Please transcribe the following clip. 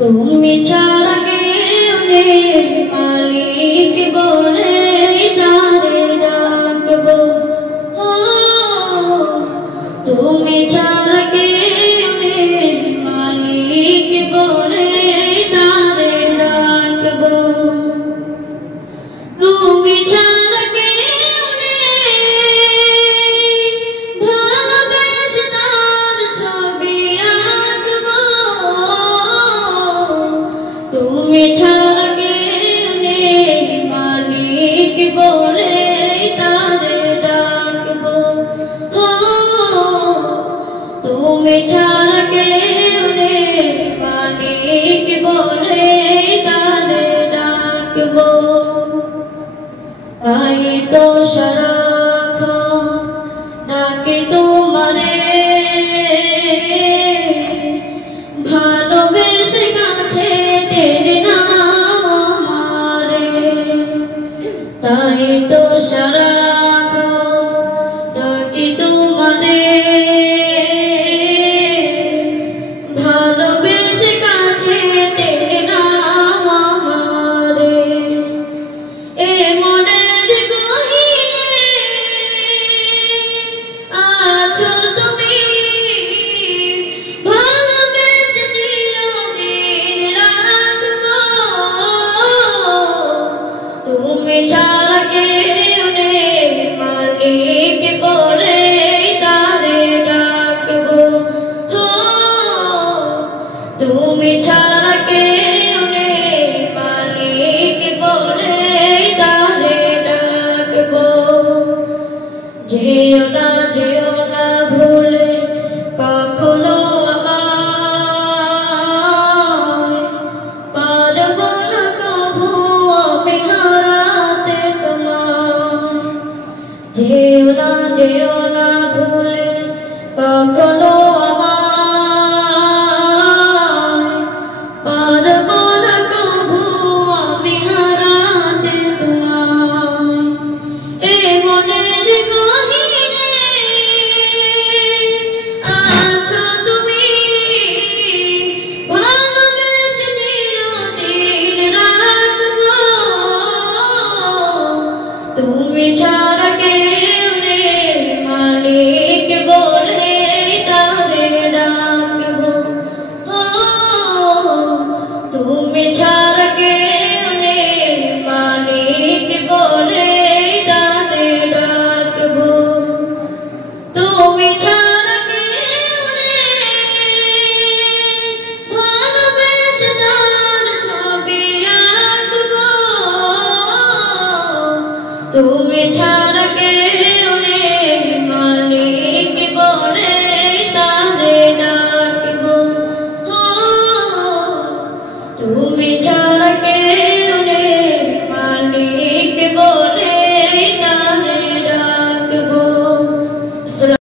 তুমি ছাড়া কেউ নেই মালিক বলে তারে ডাকবো। তুমি ছাড়া কেউ নেই মালিক বলে তারে ডাকবো। তুমি ছাড়া কেউ নেই ভালোবেসে তার ছবি আঁকবো। তুমি ছাড়া কেউ নেই মালিক বলে তারে ডাকবো। তুমি ছাড়া কেউ নেই মালিক বলে তারে ডাকবো। তাই তো সারাক্ষণ ডাকে তোমারে, ভালোবেসে কাছে টেনে নাও আমারে। তাই তো সারাক্ষণ ডাকে তোমারে, ভালোবেসে কাছে টেনে নাও আমারে। এ মনের গহীনে আছো তুমি, ভালোবেসে চিরদিন রাখবো। তুমি ছাড়া কেউ নেই মালিক বলে তারে ডাকবো। তুমি ছাড়া কেউ নেই মালিক বলে তারে ডাকবো। যেও না ভুলে কখনো আমায়, পারবো না কভু আমি হারাতে তোমায়। যেও না ভুলে কখনো আমায়, পারবো না কভু আমি হারাতে তোমায়। এ মনের গহীনে আছো তুমি, ভালোবেসে চিরদিন রাখবো। তুমি ছাড়া কেউ নেই মালিক বলে তারে ডাকবো। তুমি ছাড়া কেউ নেই মালিক বলে তারে ডাকবো। তুমি ছাড়া কেউ নেই ভালোবেসে তার ছবি আঁকবো। তুমি ছাড়া কেউ